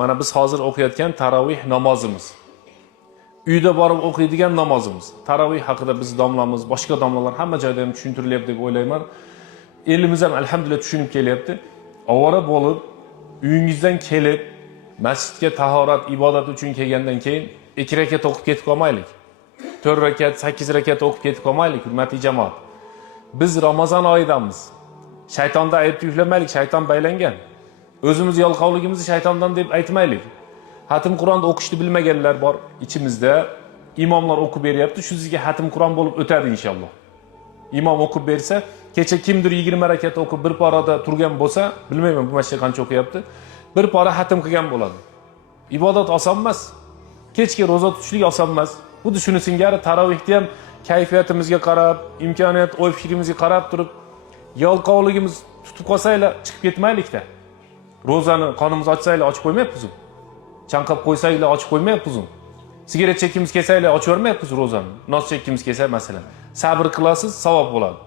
Mana biz hozir o'qiyotgan tarovih namozimiz. Uyda borib o'qiydigan namozimiz. Tarovih haqida biz domlamiz, boshqa domlalar hamma joyda ham tushuntirilyapti deb o'ylayman. Elimiz ham alhamdulillah tushunib kelyapti. Avvalo bo'lib, uyingizdan kelib, masjidga tahorat, ibodat uchun kelgandan keyin 2 rakat o'qib ketib qolmaylik. 4 rakat, 8 rakat o'qib ketib qolmaylik, hurmatli jamoat. Biz Ramazon oyidamiz. Shaytonda aybni yuklamaylik, shayton baylangan. O'zimiz yalqovligimizni shaytondan deb aytmaylik. Xatm Qur'onni o'qishni bilmaganlar bor ichimizda. Imomlar o'qib beryapti, shu sizga xatm Qur'on bo'lib o'tadi inshaalloh. Imom o'qib bersa, kecha kimdir 20 rakat o'qib bir parada turgan bo'lsa, bilmayman bu masjid qancha o'qiyapti, bir pora xatm qilgan bo'ladi. Ibodat oson emas. Kechga roza tutishlik oson emas. Xuddi shuni singari tarovihda ham kayfiyatimizga qarab, imkoniyat, o'y fikrimizga qarab turib, yalqovligimiz tutib qolsaylar chiqib ketmaylikda. Rozani qonimiz ochsaylar ochib qo'ymayapmiz. Chanqab qo'ysaylar ochib qo'ymayapmiz. Sigaret chekimiz kelsaylar ochib vermayapmiz rozani. Nos chekimiz kelsa masalan. Sabr qilasiz, savob bo'ladi.